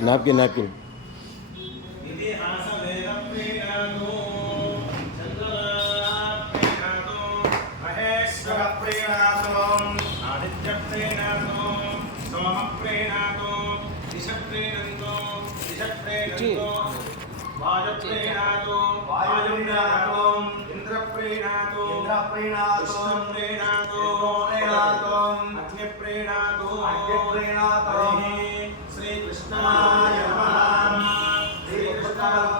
napkin napkin वायुप्रेणातो वायुप्रेणातो इंद्रप्रेणातो इंद्रप्रेणातो प्रेणातो प्रेणातो अग्निप्रेणातो अग्निप्रेणातो Shri कृष्णाय नमः श्री कृष्णाय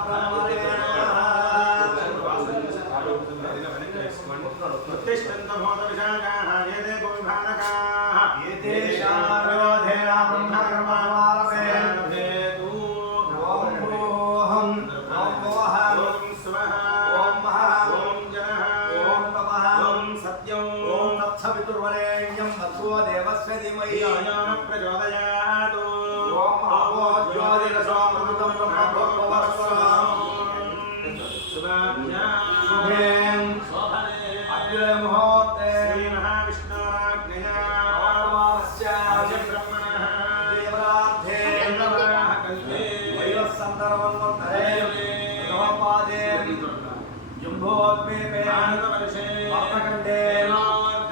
उत्तिष्ठन्त भूतविशाखाः एते भूमिभारकाः एते शारोधेन ब्रह्मकर्मारभे प्रचोदयात् ओम भगवो ज्योतिरसो अमृतं शुभेन शोभने अग्रे मुहूर्ते श्री महाविष्णुराज्ञया अवतमानस्य ब्रह्मणः देवराध्ये देवराः कल्पे वैवस्सन्तरवन्वर्तते नवपादे जम्भोद्वीपे आनन्दवर्षे वामकण्डे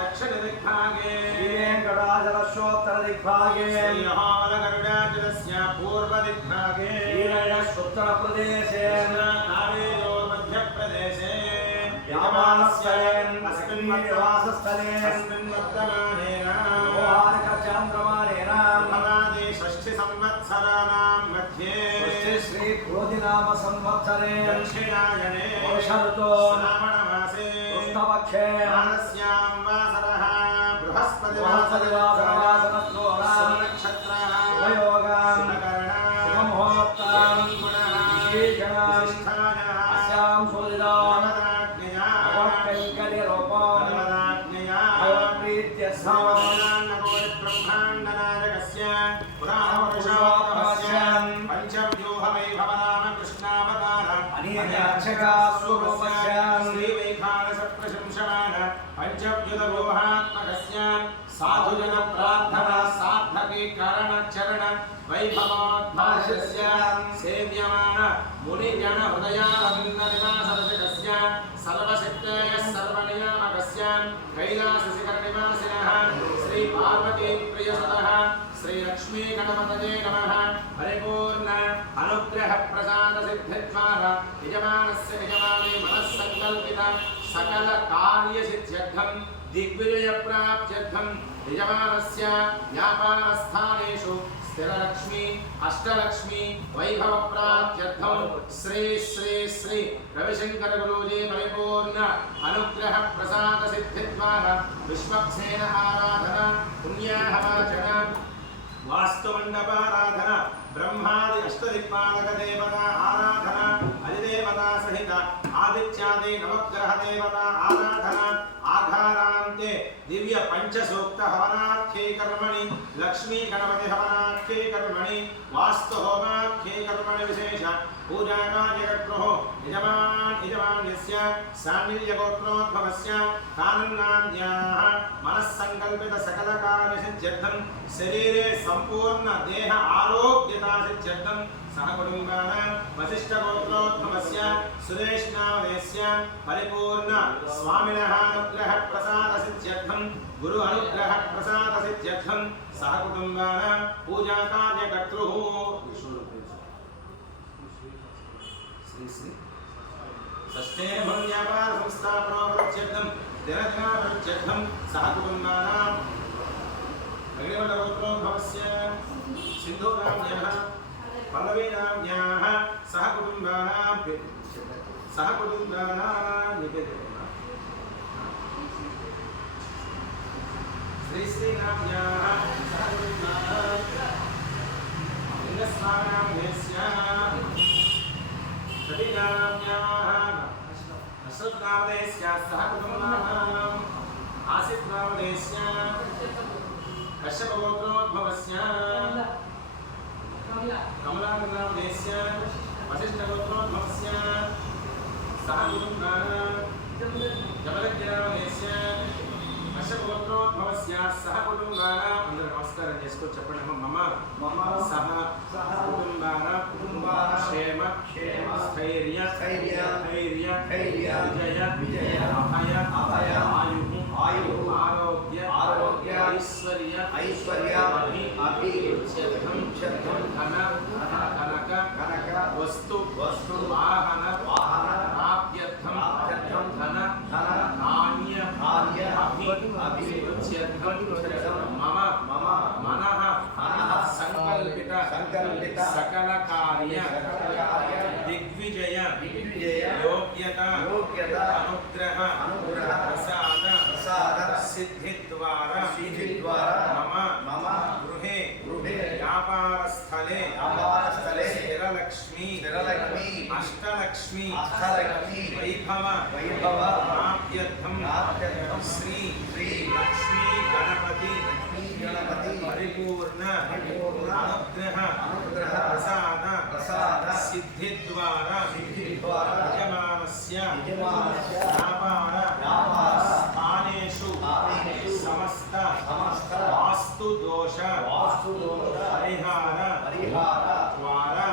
दक्षिणदिग्भागे श्रीवेङ्कटाचलशोत्तरदिग्भागे श्रीमहाबलगरुडाचलस्य पूर्वदिग्भागे श्रीरण्यशुत्तरप्रदेशे कावेर्योर्मध्यप्रदेशे यामानस्येन अस्मिन् निवासस्थले अस्मिन् वर्तमानेन चान्द्रमानेन भवादि षष्ठि संवत्सराणां मध्ये श्री क्रोधिनाम संवत्सरे दक्षिणायने वर्षऋतो श्रावणमासे कृष्णपक्षे मानस्यां वासरः बृहस्पतिवासरवासनत्रो नक्षत्रः शुभयोगां शुभकर्णां शुभमुहूर्तां पुनः विशेषणां अस्यां शोधितां कैङ्कर्यरूपां ब्रह्माण्डनायकस्य पुराणपुरुषोत्तमस्य पञ्चव्यूहवैभवनाम कृष्णावतार अनेकाक्षकास्वरूपस्य श्रीवैखानसप्रशंसमान पञ्चव्युतव्यूहात्मकस्य साधुजन प्रार्थना सार्थकी करणचरण वैभवोद्भासस्य सेव्यमान मुनिजन हृदयारविन्दनिवासरजकस्य सर्वशक्तेः सर्वनियामकस्य कैलासशिखरनिवासिनः श्री पार्वती प्रियसुतः श्री लक्ष्मी गणपतये नमः परिपूर्ण अनुग्रह प्रसाद सिद्धिद्वारा यजमानस्य यजमाने मनस्संकल्पित सकल कार्य सिद्ध्यर्थं दिग्विजय प्राप्त्यर्थं यजमानस्य व्यापारस्थानेषु स्थिरलक्ष्मी अष्टलक्ष्मी वैभव प्राप्त्यर्थं श्री श्री श्री रविशंकर गुरुजी परिपूर्ण अनुग्रह प्रसाद सिद्धिद्वारा विश्वक्सेन आराधना पुण्याहवाचना वास्तुमण्डपाराधना ब्रह्मादि अष्टदिक्पालक देवता आराधना अधिदेवता सहित आदित्यादि नवग्रह देवता आराधना आधारान्ते दिव्य पंचसूक्त हवनाख्ये कर्मणि लक्ष्मी गणपति हवनाख्ये कर्मणि वास्तु होमाख्ये कर्मणि विशेष पूजा कार्यकर्तुः यजमान्यस्य सान्निध्यगोत्रोद्भवस्य कानन्नाद्याः मनस्संकल्पित सकल कार्यसिद्ध्यर्थं शरीरे संपूर्ण देह आरोग्यता सिद्ध्यर्थं सह कुटुम्बानां वसिष्ठगोत्रोद्भवस्य सुरेशनामदेस्य परिपूर्ण स्वामिनः अनुग्रह प्रसाद सिद्ध्यर्थं गुरु अनुग्रह प्रसाद सिद्ध्यर्थं सह कुटुम्बानां पूजा कार्यकर्तुः श्री श्री षष्ठेन भव्यापार संस्थापनोपलक्ष्यर्थं दिनदिनापलक्ष्यर्थं सह कुटुम्बानां अग्निवलगोत्रोद्भवस्य सिन्धुनाम्न्यः पल्लवीनाम्न्याः सह कुटुम्बानां श्री श्रीनाम्न्याः सह कुटुम्बानां लिङ्गस्वामिनाम्न्यस्य सतीनाम्न्याः अश्वत्थनामदेस्य सह कुटुम्बानां आसितनामदेस्य कश्यपगोत्रोद्भवस्य कमलाकरनामदेस्य वसिष्ठगोत्रोद्भवस्य सह कुटुम्बानां जमदग्निनामदेस्य సహ కుటుంబానాం అందరూ నమస్కారం చేసుకొని చెప్పండి మమ సహ కుటుంబానాం క్షేమ స్థైర్య విజయ అభయ ఆయు ఆరోగ్య ఐశ్వర్య అభివృద్ధ్యం కనక వస్తు వాహన ప్రాప్యర్థం ధన ధాన్య అభివృద్ధ్యర్థం మమ మనః సంకల్పిత సకల కార్య దిగ్విజయ యోగ్యత అనుగ్రహ ప్రసాద సిద్ధి ద్వారా మమ గృహే వ్యాపారస్థలే స్థిరలక్ష్మి అష్టలక్ష్మి వైభవ ప్రాప్యర్థం శ్రీ లక్ష్మీ గణపతి పరిపూర్ణ అనుగ్రహ ప్రసాద సిద్ధి ద్వారా యజమానస్య వ్యాపార స్థానేషు సమస్త వాస్తు దోష పరిహార ద్వారా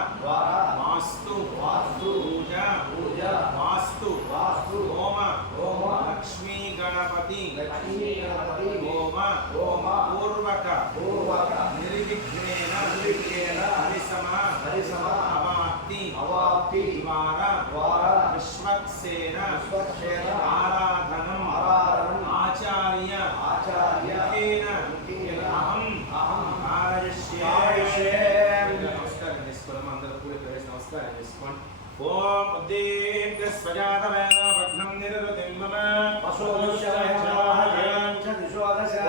వాస్తు పూజ వాస్తు హోమ లక్ష్మీ గణపతి హోమ పూర్వక నిర్విఘ్నేన హరిసమ అవాప్తి ద్వారా విశ్వక్సేన ఆరాధనం ఆచార్య అహం ఆరయష్యే. నమస్కారం చేసుకోండి అందరూ కూడి ప్రవేశ నమస్కారం చేసుకోండి. ఓం ఉద్దీప్య స్వజాతవేద భగ్నం నిరుతిం మమ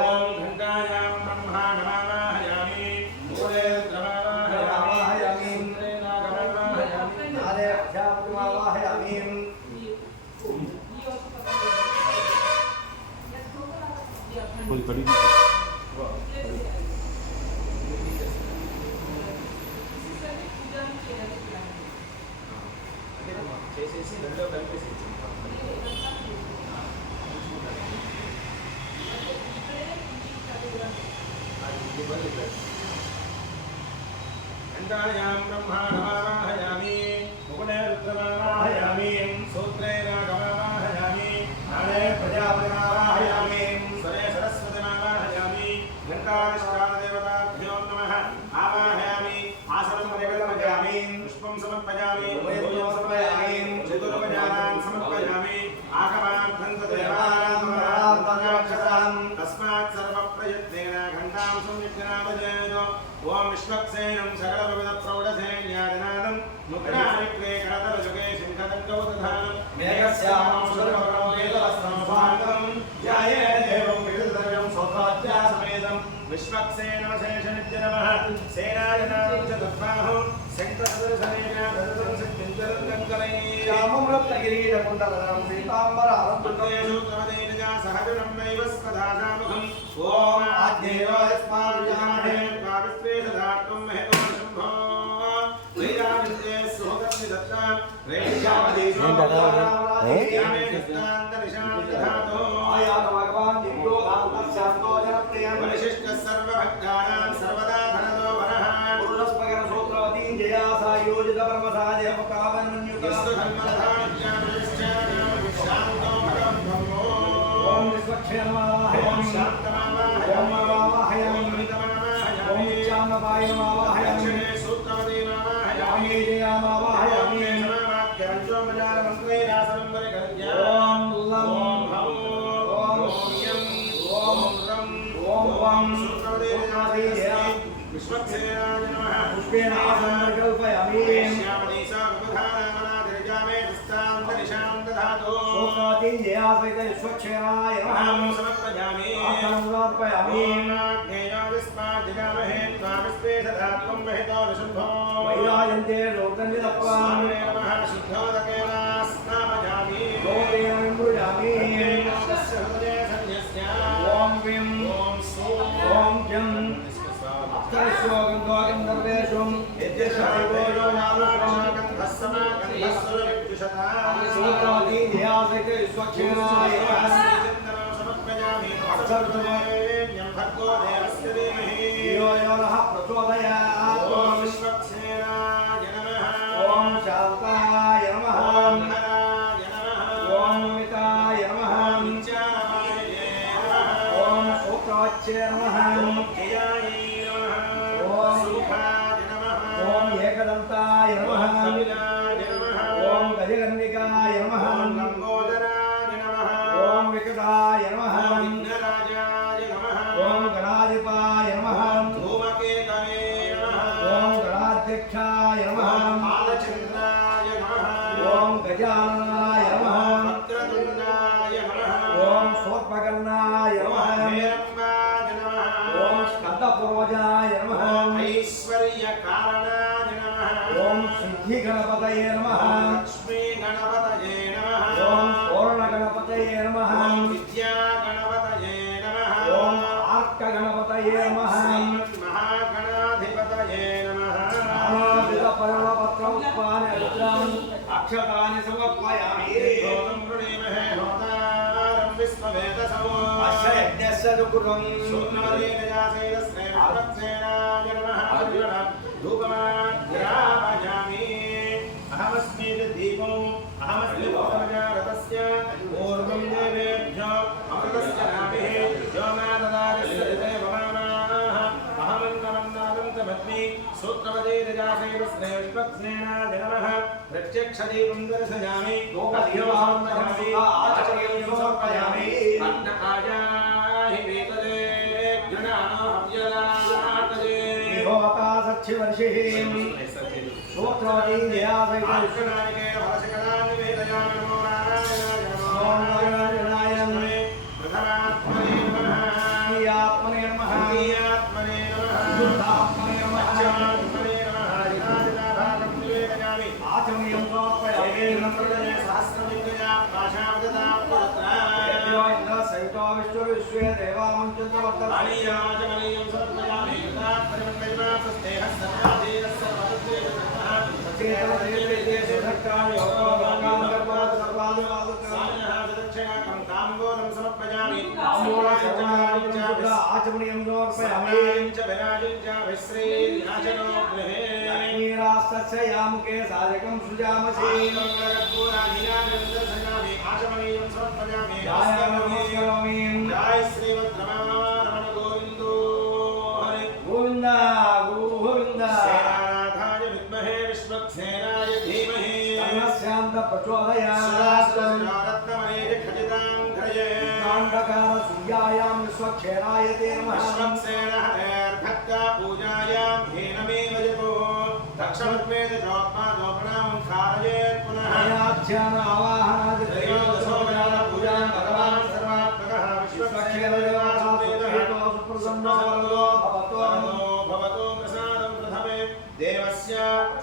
ఓం ఘంటాయాం బ్రహ్మాణమావాహయామి మూలే రుద్రమావాహయామి చేసేసి రెండో కలిపేసి घंटायां ब्रह्माणमावाहयामि मुकुटे रुद्रमावाहयामि सूत्रे नागमावाहयामि नाले प्रजापतिमावाहयामि स्वरे सरस्वतीमावाहयामि घंटानिष्कालदेवताभ्यो नमः आवाहयामि आसनं परिकल्पयामि पुष्पं समर्पयामि भूयो समर्पयामि चतुर्भुजानां समर्पयामि आगमाभ्यन्तदेवानां तस्मात् सर्वप्रयत्नेन घंटां संविघ्नापजेत ओम विश्वक्सेनं सकलविधप्रौढसेन्यादिनादं मुद्राविक्रे करतलजुगे शङ्खदङ्गवदधानं मेघस्यामं सुरवरं वेदवस्त्रमभागं ध्याये देवं विदुर्दव्यं सौभाग्यासमेतं विश्वक्सेनमशेषनित्य नमः सेनादिनादं च तद्बाहु शङ्खसदृशनेन तदुदं सिद्धिन्दरन्दङ्करै श्यामं रत्नगिरीडकुण्डलधरं पीताम्बरालं सूत्रवदेनजा सहजनं नैव स्पदासामुखम् ओम आद्येव यस्माद्विजामहे त्वाविश्वेशदात्वं महतो शम्भो वैराजन्ते सुहृदं दत्ता वरिशिष्टः सर्वभक्तानां सर्वदा धनदो वरः पुरुषस्पगर सूत्रवती जया सायोजित परमसाय पकावन्युक्तस्तु धर्मधान्यानुष्ठानं शान्तो भगं भवो ओम विश्वक्षेमावाहयामि ओम शान्तमावाहयामि ओम मावाहयामि ओम चामवायमावाहयामि दक्षिणे सूत्रवतीमावाहयामि जयामावाहयामि पंचोपचारमन्त्रेणासनं परिगृह्य ओम लं ओम यं ओम रं ओम सूत्रवतीनाथीय विश्वक्सेनाय नमः पुष्पेण आसनं कल्पयामि श्यामली सा उपधानामनाधिर्जामे दस्तान्तरिशां दधातु सूत्रवती जयासहित विश्वक्षेनाय नमः समर्पयामि आसनं समर्पयामि ज्ञेयो विस्माद्दिगामहे त्वाविश्वेशधात्वं महितो निशुम्भो वैराजन्ते लोकञ्जितप्राणे नमः शुद्धोदकेन स्नापयामि गोपेन विमृजामि ओम विं ओम सो ओम जं अक्षरश्लोकं यद्यशैवो नामगन्धस्समागन्धस्सुरविद्युषता सूत्रवती ध्यासहित विश्वक्षेनाय समर्पयामि अक्षरद्वयं देवस्य धीमहि यो यो नः प्रचोदयात् ॐ विश्वक्सेनाय नमः ॐ शान्ताय नमः ॐ हराय नमः ॐ मिताय नमः ॐ विद्यावारिणे नमः ॐ सूत्रवच्चे नमः ॐ जयाय नमः ॐ सुखाय नमः ॐ एकदन्ताय नमः ॐ कपिलाय नमः ॐ गजगन्निकाय नमः ॐ लम्बोदराय नमः ॐ विकटाय नमः ॐ विघ्नराजाय नमः ॐ गणाधिपाय नमः ॐ धूमकेतवे नमः ॐ गणाध्यक्षाय नमः ॐ बालचन्द्राय नमः ॐ गजाननाय नमः वक्रतुण्डाय नमः ॐ सोत्पकर्णाय नमः हेरम्बाय नमः ॐ स्कन्दपूर्वजाय नमः ॐ ऐश्वर्यकारणाय नमः ॐ सिद्धिगणपतये नमः ॐ लक्ष्मीगणपतये नमः ॐ पूर्णगणपतये नमः ॐ विद्यागणपतये नमः ॐ आर्कगणपतये नमः श्रीमन्महागणाधिपतये नमः नानाविधपर्णपत्रपुष्पाणि रुद्राणि अक्षतानि समर्पयामि ोतं वृणीमहे होतारं विश्ववेदसो अस्य यज्ञस्य सुकृतं सूर्णवदेतजासेनस्नेहवत्सेनाय नमः धूपमाग्रापयामि अहमस्मि दीपो अहमस्मि भोगमजारतस्य पूर्वं देवेभ्यो अमृतस्य नाभिः यो माददारस्य देवमानाः अहमन्नमन्नादन्तमस्मि सूत्रवदेतजासेनस्नेहवत्सेनाय नमः प्रत्यक्षदीपं दर्शयामि आचर्यं समर्पयामि विभवता सच्चिवर्षिः सूत्रवतीर्यासैकनारायणाय आत्मने नमः बुद्धात्मने नमः आचमनीयं समर्पयामि यज्ञो इन्द्र सहितो विश्वे देवामञ्चन्द्रवर्तते आचमनीयं समर्पयामि यामुके साधकं सृजामसि जय श्रीमद्रमण गोविंदो हरे गोविन्द गोविन्द सेनानाथाय विद्महे विश्वक्सेनाय धीमहि तन्नस्यान्त प्रचोदयात् काण्डकार सूर्यायां विश्वक्षेणाय ते नमः विश्वक्सेनः हरेर्भक्ता पूजायां हेनमेव जपो दक्षमद्वेद जोपनां कारयेत् पुनः ध्यान आवाहनादि त्रयोदशो वेद पूजां भगवान् सर्वात्मकः विश्वक्षेणदेवासुदेवः सुप्रसन्नो भवतो प्रसादं प्रथमे देवस्य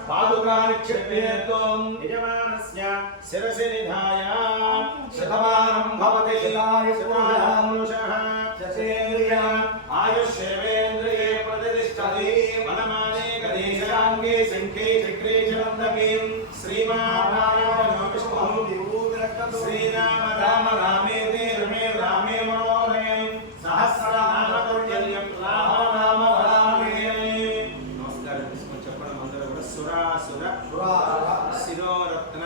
पादुकानिक्षेप्येतो यजमानस्य शिरसि निधाय शतमानं भवति शताय पुरुषः शतेन्द्रियम् आयुष्येवेन्द्रिये प्रतिष्ठति मनमाने कदेशाङ्गे शङ्खे चक्रे च नन्दकीं श्रीमानारायणो विष्णुः श्रीराम राम रामेति रमे रामे मनोरमे सहस्रनामतुल्यं राम नाम वरामे नमस्कार చెప్పడం అందరూ కూడా సురాసుర శిరోరత్న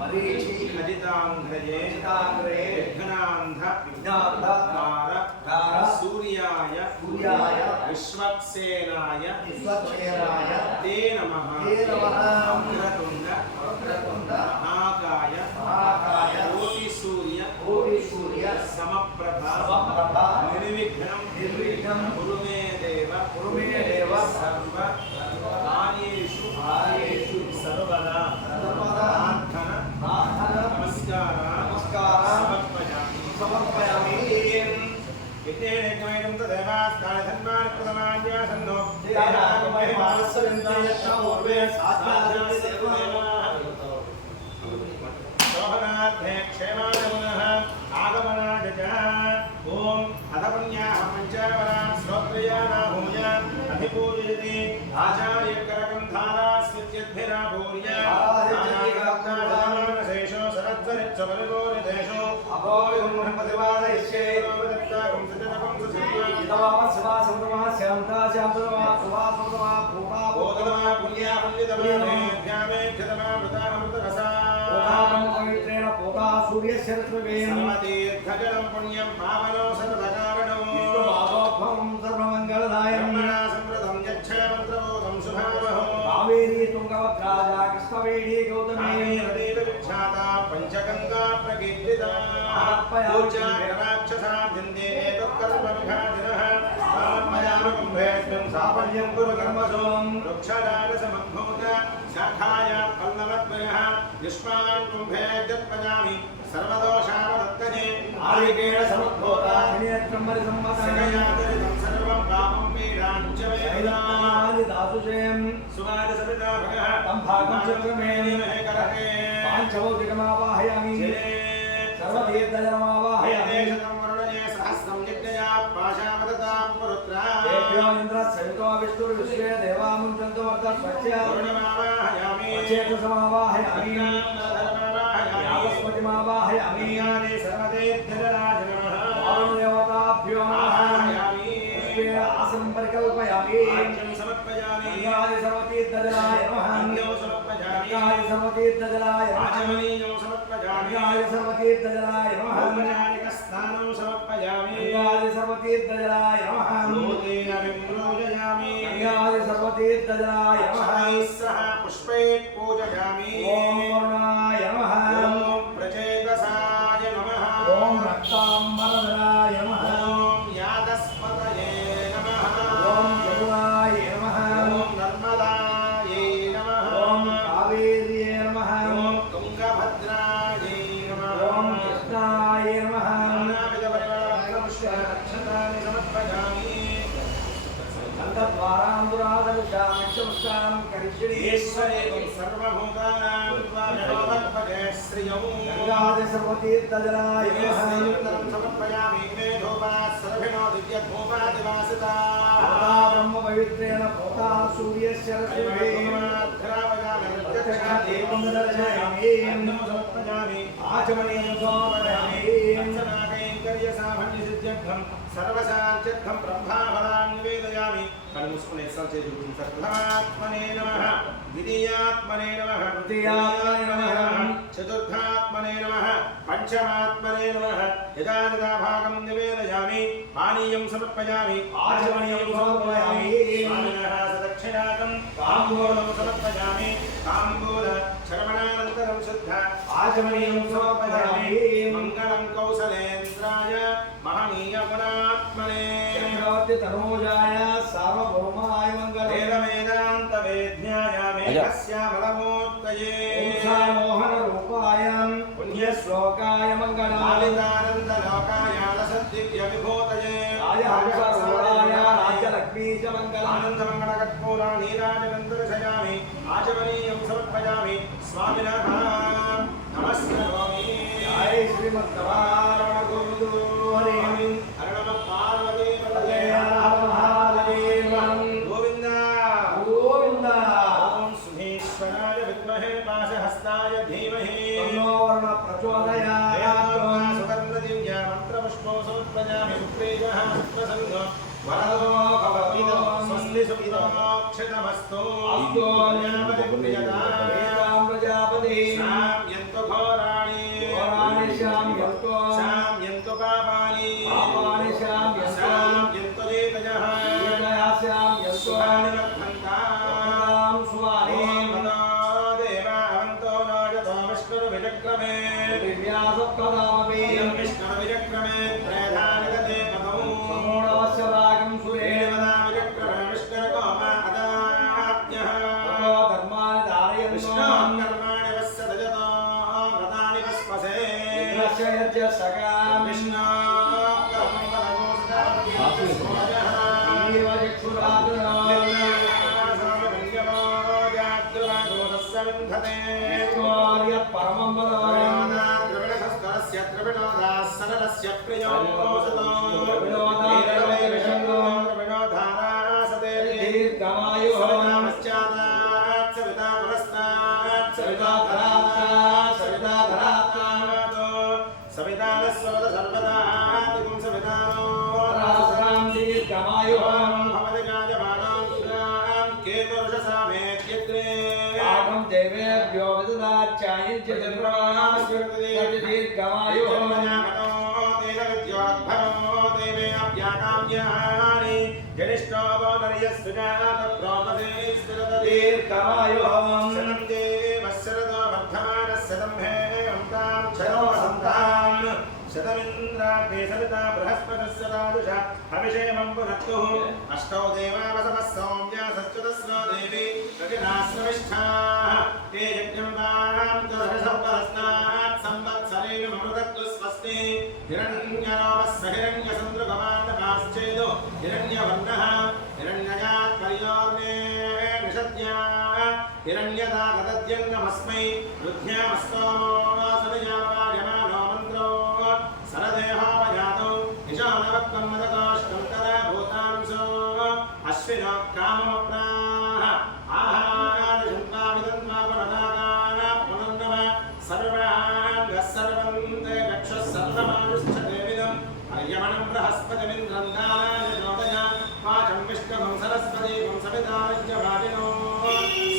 మరీచి ఖజితాంధ్రయే విఘ్నాంధ సూర్యాయ విశ్వక్సేనాయ తే నమః అగ్రతుండ మహాకాయ కోటి సూర్య సమప్రభ నిర్విఘ్నం కురు మే దేవ సర్వ కార్యేషు సర్వదా ప్రార్థన నమస్కార సమర్పయామి యజ్ఞేనైకమైనం తదేవాస్థాన సన్మానకృతమాన్యాసన్నో శోభనార్థే క్షేమాయ ఆగమనాయ చ ఓం అధపుణ్యాః పంచావరాన్ శ్రోత్రయానాహూయాన్ అధిపూజయతి ఆచార్యకరకం ధారాస్మిత్యద్భిరాభూర్య ఆచార్యకర్తాజమానశేషో సరద్వరే परिपूरितेषु अपोयुं प्रतिपादयिष्ये इदवाम शिवा समृमा श्यामता श्यामतमा सुवा समृमा भूपा बोधनमा पुण्या पुण्यतमा मेध्यामे क्षतमा मृता अमृतरसा पोता पवित्रेण पोता सूर्यस्य रश्मिवेन सर्वतीर्थजलं पुण्यं पावनो सर्वकारणो विष्णुभावोद्भवं सर्वमङ्गलदायं ब्रह्मणा समृद्धं यच्छ मन्त्रबोधं शुभावहो कावेरी तुङ्गभद्राजा कृष्णवेणी गौतमी विख्याता पंचगंगा प्रकीर्तिता पूज्या राक्षसा धिन्दे एतत्कर्मविघातिनः आत्मयानुकुम्भेऽस्मिन् साफल्यं कुरु कर्मसु वृक्षराजसमद्भूत शाखाया पल्लवद्वयः युष्मान् कुम्भे जत्पजामि सर्वदोषावदत्तजे आदिकेण समुद्भूता त्रिनेत्रम्बरि सम्मतः सकयादरितं सर्वं पापं वीराञ्च वेदानि दासुषें सुवादसविता भगः तं भागं चक्रमेणि महे करके पाञ्चभौतिकमावाहयामि सर्वतीर्थजलमावाहयामि तेभ्यो इन्द्रः सवितो विष्णुर्विश्वे देवामुञ्चन्तो वर्धस्वस्य वचेतसमावाहयामि यावस्पतिमावाहयामि वारुदेवताभ्यो पुष्पेण आसनं परिकल्पयामि गङ्गादि सर्वतीर्थजलाय नमः गङ्गादि सर्वतीर्थजलाय नमः गङ्गादि सर्वतीर्थजलाय नमः गङ्गादि सर्वतीर्थजलाय नमः गङ्गादि सर्वतीर्थजलाय नमः सह पुष्पे पूजयामि ॐ वरुणाय नमः ॐ प्रचेतसाय नमः ॐ रक्ताम्बरधराय नमः ॐ यादस्पतये नमः ॐ यमुनाय नमः ॐ नर्मदायै नमः ॐ कावेर्यै नमः ॐ तुङ्गभद्रायै नमः ॐ कृष्णाय नमः नानाविधपरिवारपुष्पाक्षतानि समर्पयामि दन्तद्वारान्दुरादविषामिक्षमुष्टां करिष्यति ईश्वरेकं सर्वभूतानां त्वामेवोपद्मजे श्रियौ गङ्गादि सर्वतीर्थजलाय नमः श्रीयुक्तं समर्पयामि इमे धूपात् सर्विणो दिव्यधूपादिवासिताः पोता ब्रह्म पवित्रेण पोता सूर्यस्य रश्मिभिः दीपं दर्शयामि समर्पयामि आचमनीयं समर्पयामि सर्वसाध्यर्थं ब्रह्माफलान् निवेदयामि कलमुस्मने सल्चे जुगुंसत् प्रथमात्मने नमः द्वितीयात्मने नमः तृतीयात्मने नमः चतुर्थात्मने नमः पंचमात्मने नमः यदा यदा भागं निवेदयामि पानीयं समर्पयामि आचमनीयं समर्पयामि स्वामिनः सदक्षिणाकं ताम्बूलं समर्पयामि ताम्बूल चर्मणानन्तरं शुद्ध आचमनीयं समर्पयामि मङ्गलं कौसलेन्द्राय महनीय गुणात्मने चक्रवर्ति तनूजाय सार्वभौमाय मङ्गलम् वेदवेदान्त वेद्याय मेघस्यामलमूर्तये ॐ मोहनरूपाय पुण्यश्लोकाय मङ्गलम् आदितानन्द लोकाय रसद्दिव्य विभूतये राजहंसरूढाय राज्यलक्ष्मी च मङ्गलम् आनन्दमङ्गलकर्पूरा नीराजनन्दर्शयामि आचमनीयं समर्पयामि स्वामिनः नमस्करोमि जय श्रीमद्रमारमण गोविन्दो हरे हर नमः पार्वती पतये हर महादेव गोविन्द गोविन्द ॐ सुधीश्वराय विद्महे पाशहस्ताय धीमहि तन्नो वरुण प्रचोदयात् सुगन्धदिव्या मन्त्रपुष्पो समर्पयामि सुप्रीतः सुप्रसन्नो वरदो भवतीतो स्वस्ति सुखितमोक्षतमस्तु अस्तु प्रियता प्रजापति शाम्यन्तु घोराणि शाम्यन्तु पापानि शाम्यन्तु चेतजः सुखानि वर्धन्ताम् ॐ मनो देवावन्तो नो यतो विष्णुर्विचक्रमे विष्णुर्विचक्रमे त्रयधानि गते पदौ देवता विचक्रमे विष्णुर्गोमा अदाप्यः विष्णोः कर्माणि वस्य दजतो व्रतानि वस्पसे विष्णोः कर्मं द्रविणस्य प्रियो सविता पुरस्तात् सविता धरात् शतमिन्द्राग्ने सविता बृहस्पतिस्य तादृशा अभिषेकं पुनक्तुः अष्टौ देवावसवः सौम्या सच्युतस्रो देवी गतिनाश्रविष्ठाः ते यज्ञं वां दशसप्तहस्तात् संवत्सरेणमृतत्तु स्वस्ति हिरण्यरोमस्य हिरण्यसन्द्रुगमाण्डपाश्चेदो हिरण्यवर्णः हिरण्ययात् पर्योर्णे निषद्या हिरण्यदागदद्यन्नमस्मै रुद्ध्यामस्तोमो सविजावायमानो मन्त्रो सरदेहावजातौ निशानवक्तं मदकाष्टन्तरा भूतांसो अश्विनो काममप्राः आहारशन्तामिदन्त्वापरदागाना पुनर्नव सर्वाङ्गः सर्वन्ते चक्षुः सर्वमानुष्ठ देविदम् अर्यमणं बृहस्पतिमिन्द्रं दानाय चोदय वाचं विष्णुं सरस्वतीं सविता विद्यवादिनो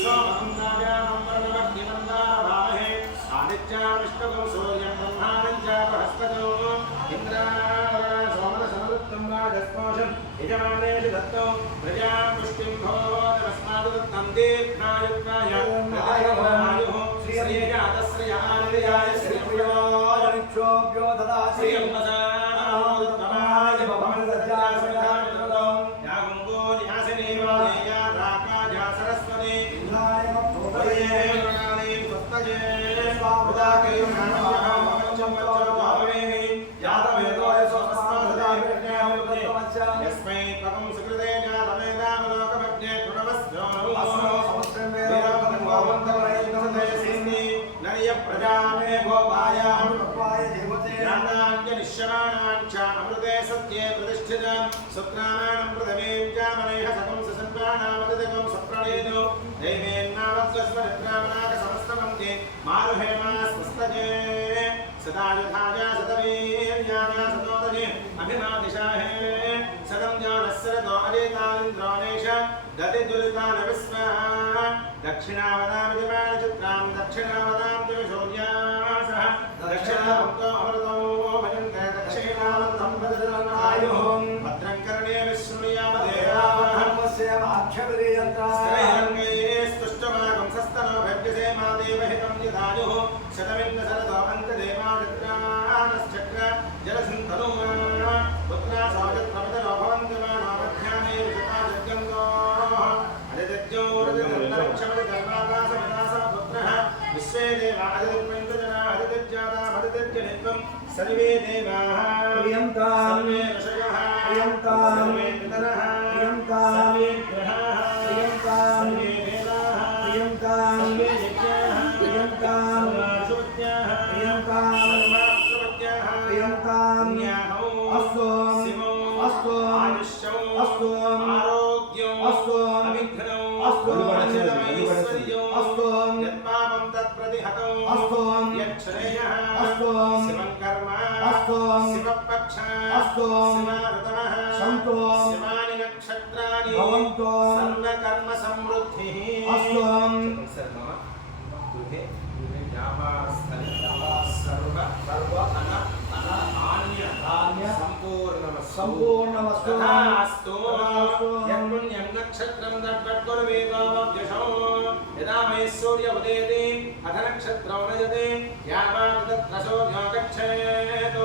सोमं राजानं वर्णमग्निनं दारभामहे आदित्या विष्णुं सूर्यं ब्रह्माणं च बृहस्पतिं इन्द्रावरुणं सोमनसमरुक्तं राजस्पोषं यजमानेषु दत्तौ प्रजां पुष्टिं भोजमस्मादु दत्तं दीर्घायुत्वाय आयुः श्रियजातश्रियाय श्रियप्रियोनिक्षोभ्यो ददासि श्रियं वसानोत्तमाय भवनदज्जासमिधामित्रदौ यागुङ्गोर्यासिनी वालेया राकाजा सरस्वती इन्द्रायमप्रोदये प्रणाली स्वस्तये स्वामुदाकैं नामयां वचं वचोभावेहि यातवेदो यशोस्माददाभिज्ञामुपदे यस्मै त्वं सुकृते जातवेदामलोकमग्ने प्रणवस्यो प्रजामे गोपायां ज्ञानाञ्जनिश्यमाणाञ्च अमृते सत्ये प्रतिष्ठितं सुत्राणां प्रथमें च मनैः सकं ससन्तानामदिकं सप्रणेनो दैवेन्नावत्स्वस्मरित्रामनाकसमस्तमन्ते मारुहेमा स्वस्तजे सदा यथाजा सतवीर्याजा सतोदजे अभिमादिशाहे सदं जानस्सरतो अजेतानिन्द्राणेश गतिदुरितानविस्मः दक्षिणावदामिजमानचित्रां दक्षिणावदां दिविशौर्यासः दक्षिणावन्तो अमृतो भजन्ते दक्षिणावन्तं भजनं आयुः भद्रं कर्णे विश्रुणुयामदेवाः स्तुष्टमागं सस्तनो भव्यसे मा देवहितं यदायुः शतमिन्द्रशरतो अन्तदेवादित्रानश्चक्र जलसन्धनो पुत्रा सौजत्रमतरो भवन्ति मानवध्याने विषता जग्गन्दोः विश्वे देवा अधिदिक्पञ्चजना अधिदिज्जाता अधिदिज्जनित्वं सर्वे देवाः सर्वे ऋषयः सर्वे पितरः सर्वे ग्रहाः सर्वे वेदाः सर्वे यज्ञाः सर्वाशुभत्याः सर्वाश्रुभत्याः पुण्याहौ शिवौ आयुष्यौ आरोग्यौ अविघ्नौ यत्पापं तत्प्रतिहतौ यच्छ्रेयः शिवं कर्म शिवपक्षः शिवारुतमः शिवानि नक्षत्राणि सर्वकर्म समृद्धिः संपूर्णमस्तु यत्पुण्यं नक्षत्रं तत्पट्कुर्वेदावभ्यशो यदा मे सूर्य उदेति अथ नक्षत्रं नयते यावत् तत्र सूर्यो गच्छेत्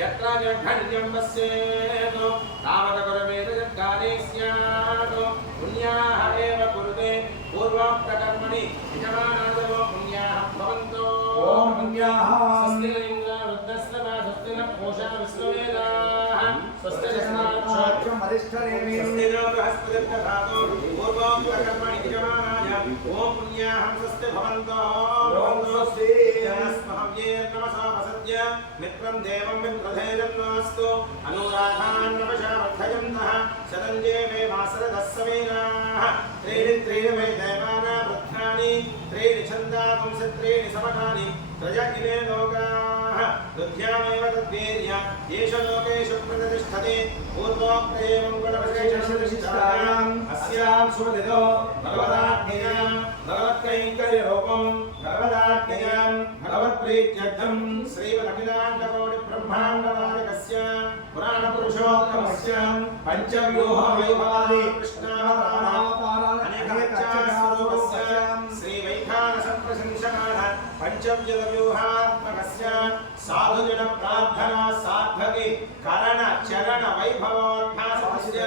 यत्र जघन्यं पश्येत् तावत् कुर्वेद यत्काले स्यात् पुण्याः एव कुरुते पूर्वोक्तकर्मणि यजमानादयो पुण्याः भवन्तो ओम पुण्याः स्वस्ति न इन्द्रो वृद्धस्रवा स्वस्ति न पूषा विश्ववेदाः स्वस्ति शास्त्रम् अरिष्ठरेमि स्वस्ति नो बृहस्पतिर्दधातु पूर्वोक्तकर्मणि यजमानाय ओम पुण्याः स्वस्ति भवन्तो ओम स्वस्ति नमसोपसद्य मित्रं देवं मित्रधेयन्नास्तु अनुराधान्नवशावर्धयन्तः शतञ्जेवे वासरदः समीराः त्रीणि वै देवानां वृद्धानि त्रीणि छन्दागुंसि त्रीणि समठानि त्रय इमे लोकाः दुध्यामेव तद्वीर्य येष लोकेषु प्रतिष्ठते पूर्वोक्ते मङ्गलविशेषविशिष्टायाम् अस्यां सुमतितो भगवदाज्ञयां भगवत्कैङ्कर्यरूपं भगवदाज्ञयां भगवत्प्रीत्यर्थं श्रीमदखिलाण्डकोटिब्रह्माण्डनायकस्य पुराणपुरुषोत्तमस्य पञ्चव्यूहवैभवादि कृष्णावतारानेकस्वरूपस्य श्रीवैखानसप्रशंसमान पञ्चव्यूहात्मकस्य साधुजन प्रार्थना साधके करण चरण वैभवोद्भासस्य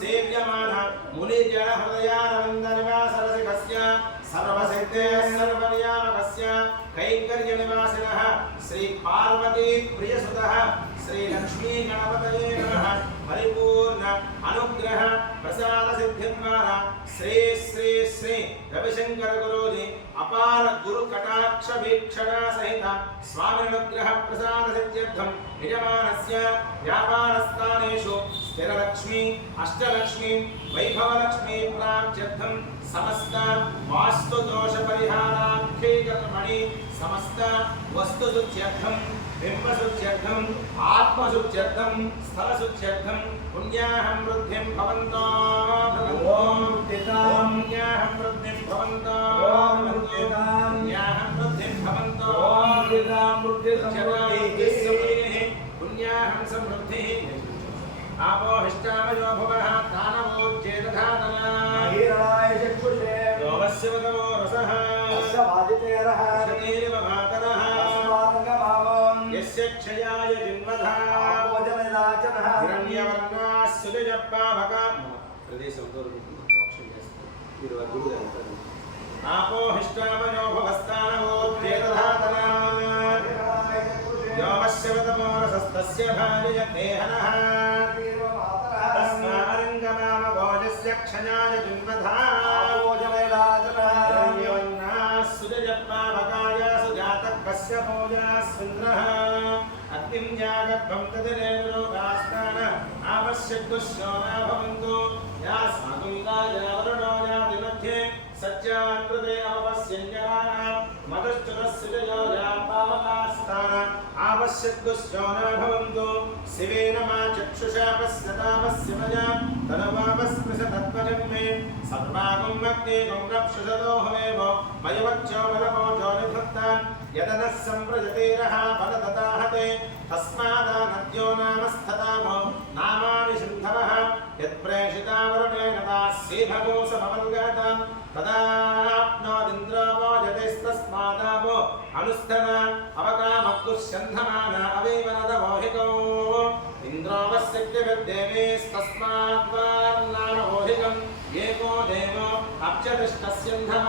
सेव्यमान मुनिजन हृदयानन्दनिवासरसिकस्य सर्वसिद्धे सर्वनियामकस्य कैङ्कर्यनिवासिनः श्री पार्वती प्रियसुतः श्री लक्ष्मी गणपतये नमः परिपूर्ण अनुग्रह प्रसाद सिद्धिद्वारा श्री श्री श्री रविशंकर गुरुजी अपार गुरु कटाक्ष वीक्षणा सहित स्वामी अनुग्रह प्रसाद सिद्ध्यर्थं यजमानस्य व्यापारस्थानेषु स्थिरलक्ष्मी अष्टलक्ष्मी वैभवलक्ष्मी प्राप्त्यर्थं समस्त वास्तु दोष परिहाराख्ये कर्मणि समस्त वस्तु शुद्ध्यर्थं बिंबशुद्ध्यर्थं आत्मशुद्ध्यर्थं स्थलशुद्ध्यर्थं पुण्याहं वृद्धिं भवन्तो ओम तितां पुण्याहं वृद्धिं भवन्तो ओम तितां पुण्याहं वृद्धिं भवन्तो ओम तितां वृद्धि समृद्धिः पुण्याहं समृद्धिः आपो हिष्टामयो भवः दानवोच्चेतधातना हिरणाय चक्षुषे योगस्य वदनो रसः अस्य वादितेरः शरीरव मातरः अस्माकं यस्य क्षयाय जिन्मधा भोजनराजनः हिरण्यवर्णा सुजजप्पाभका प्रदेशं आपो हिष्टामयो भवस्तानवोच्चेतधातना योमस्य वदनो रसस्तस्य भार्यदेहनः तस्मारङ्गनाम भोजस्य क्षयाय जिन्मधा सुजजप्पावकाय सुजातकस्य भोजास्विन्द्रः अग्निं जागर्भं तदिरेन्द्रोगास्तान आवश्यकदुश्योना भवन्तु या साधुङ्गायावरणो यादिमध्ये सज्जाकृते अवपश्यञ्जनानां मधुश्चुरस्सिजयो यापावकास्तान आवश्यकदुश्योना भवन्तु शिवेन मा चक्षुषा पश्यतामस्य मया तनुवापस्पृशतत्त्वजन्मे सर्वागुं अग्निगुं रक्षुषदोहमेव मयवच्चो बलमोजो निधत्तान् यदनः सम्प्रजतेरः बलदताहते तस्मादानद्यो नामस्ततामो नामानि सिन्धवः यत्प्रेषितावरुणेन दास्ये भगो समवल्गताम् तदाप्नोदिन्द्रो वोजतेस्तस्मादापो अनुस्थन अवकामकुष्यन्धमान अवेवनदमोहिको इन्द्रो वस्यग्निर्देवेस्तस्माद्वान्नामोहिकम् एको देवो अब्जतिष्ठस्यन्धमान